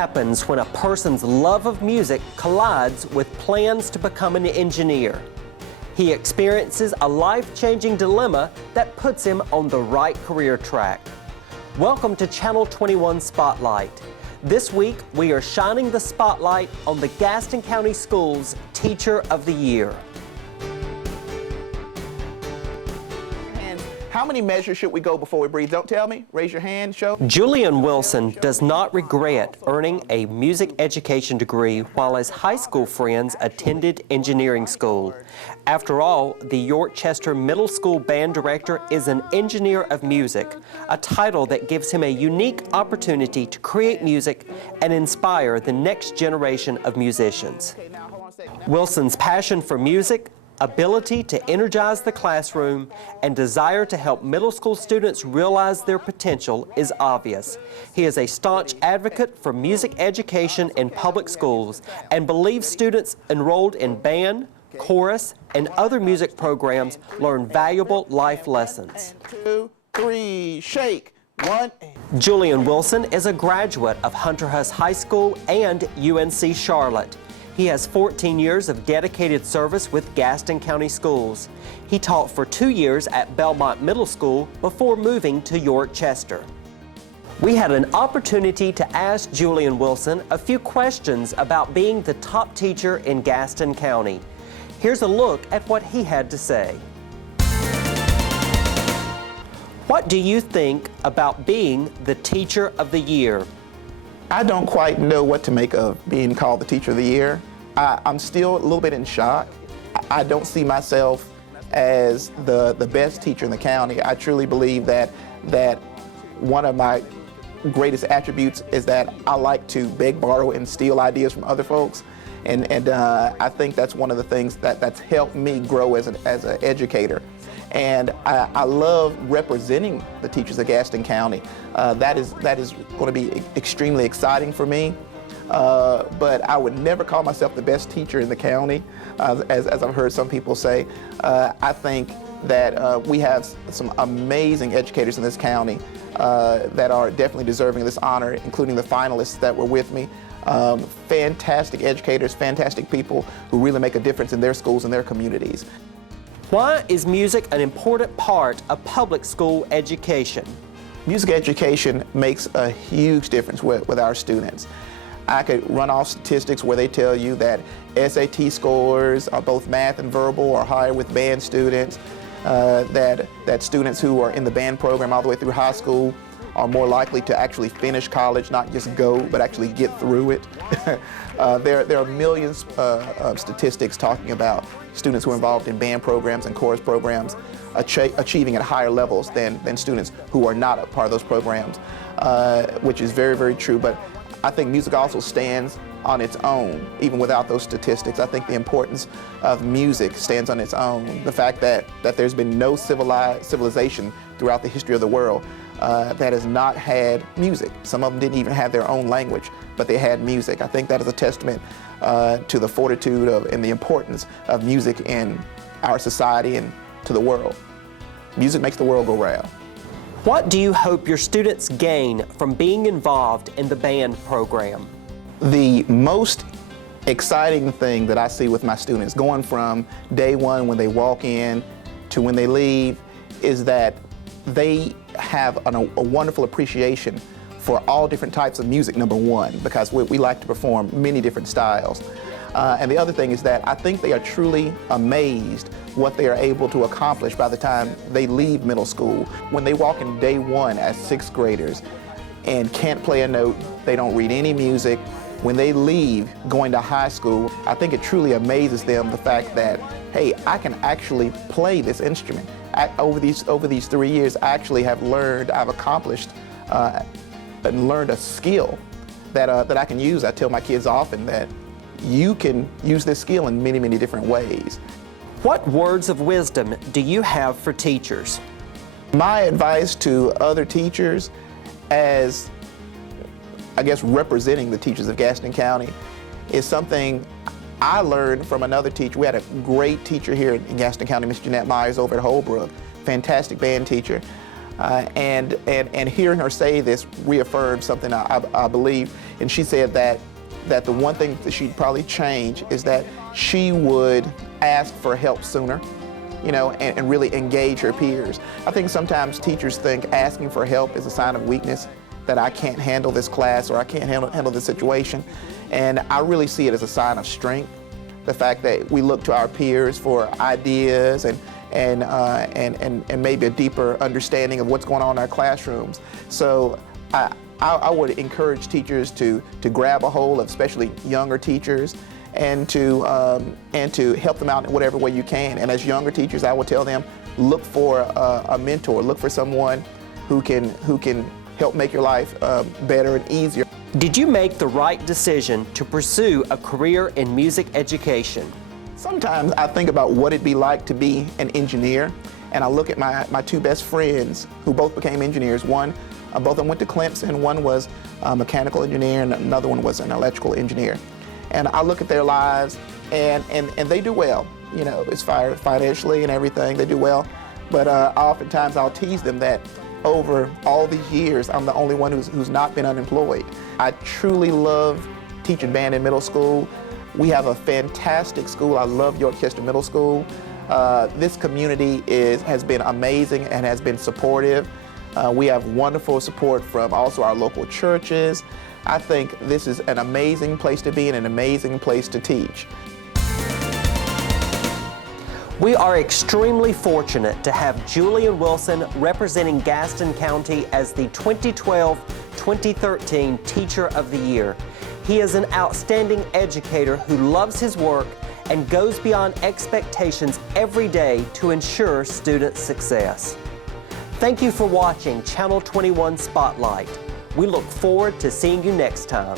happens when a person's love of music collides with plans to become an engineer. He experiences a life-changing dilemma that puts him on the right career track. Welcome to Channel 21 Spotlight. This week, we are shining the spotlight on the Gaston County Schools Teacher of the Year. How many measures should we go before we breathe? Don't tell me. Raise your hand, show. Julian Wilson does not regret earning a music education degree while his high school friends attended engineering school. After all, the Yorkchester Middle School band director is an engineer of music, a title that gives him a unique opportunity to create music and inspire the next generation of musicians. Wilson's passion for music, ability to energize the classroom, and desire to help middle school students realize their potential is obvious. He is a staunch advocate for music education in public schools and believes students enrolled in band, chorus, and other music programs learn valuable life lessons. 2, 3, shake. 1. Julian Wilson is a graduate of Hunter Huss High School and UNC Charlotte. He has 14 years of dedicated service with Gaston County Schools. He taught for 2 years at Belmont Middle School before moving to Yorkchester. We had an opportunity to ask Julian Wilson a few questions about being the top teacher in Gaston County. Here's a look at what he had to say. What do you think about being the Teacher of the Year? I don't quite know what to make of being called the Teacher of the Year. I'm still a little bit in shock. I don't see myself as the best teacher in the county. I truly believe that one of my greatest attributes is that I like to beg, borrow, and steal ideas from other folks. And I think that's one of the things that's helped me grow as an educator. And I love representing the teachers of Gaston County. That is going to be extremely exciting for me. But I would never call myself the best teacher in the county, as I've heard some people say. I think that we have some amazing educators in this county that are definitely deserving of this honor, including the finalists that were with me. Fantastic educators, fantastic people who really make a difference in their schools and their communities. Why is music an important part of public school education? Music education makes a huge difference with our students. I could run off statistics where they tell you that SAT scores, both math and verbal, are higher with band students, that students who are in the band program all the way through high school are more likely to actually finish college, not just go, but actually get through it. There are millions of statistics talking about students who are involved in band programs and chorus programs achieving at higher levels than students who are not a part of those programs, which is very, very true. But I think music also stands on its own, even without those statistics. I think the importance of music stands on its own. The fact that there's been no civilization throughout the history of the world that has not had music. Some of them didn't even have their own language, but they had music. I think that is a testament to the fortitude and the importance of music in our society and to the world. Music makes the world go round. What do you hope your students gain from being involved in the band program? The most exciting thing that I see with my students, going from day one when they walk in to when they leave, is that they have a wonderful appreciation for all different types of music, number one, because we like to perform many different styles. And the other thing is that I think they are truly amazed what they are able to accomplish by the time they leave middle school. When they walk in day one as 6th graders and can't play a note, they don't read any music. When they leave going to high school, I think it truly amazes them the fact that, hey, I can actually play this instrument. Over these 3 years, I actually have learned, I've accomplished and learned a skill that I can use. I tell my kids often that you can use this skill in many, many different ways. What words of wisdom do you have for teachers? My advice to other teachers, as I guess representing the teachers of Gaston County, is something I learned from another teacher. We had a great teacher here in Gaston County, Miss Jeanette Myers over at Holbrook, fantastic band teacher. And hearing her say this reaffirmed something I believe. And she said that the one thing that she'd probably change is that she would ask for help sooner, you know, and really engage her peers. I think sometimes teachers think asking for help is a sign of weakness, that I can't handle this class or I can't handle this situation. And I really see it as a sign of strength, the fact that we look to our peers for ideas and maybe a deeper understanding of what's going on in our classrooms. So I would encourage teachers to grab a hold of, especially younger teachers, and to help them out in whatever way you can. And as younger teachers, I would tell them, look for a mentor, look for someone who can help make your life better and easier. Did you make the right decision to pursue a career in music education? Sometimes I think about what it'd be like to be an engineer, and I look at my two best friends who both became engineers. Both of them went to Clemson, one was a mechanical engineer and another one was an electrical engineer. And I look at their lives and they do well, you know, as far financially and everything, they do well. But oftentimes I'll tease them that over all these years, I'm the only one who's not been unemployed. I truly love teaching band in middle school. We have a fantastic school. I love York Chester Middle School. This community has been amazing and has been supportive. We have wonderful support from also our local churches. I think this is an amazing place to be and an amazing place to teach. We are extremely fortunate to have Julian Wilson representing Gaston County as the 2012-2013 Teacher of the Year. He is an outstanding educator who loves his work and goes beyond expectations every day to ensure student success. Thank you for watching Channel 21 Spotlight. We look forward to seeing you next time.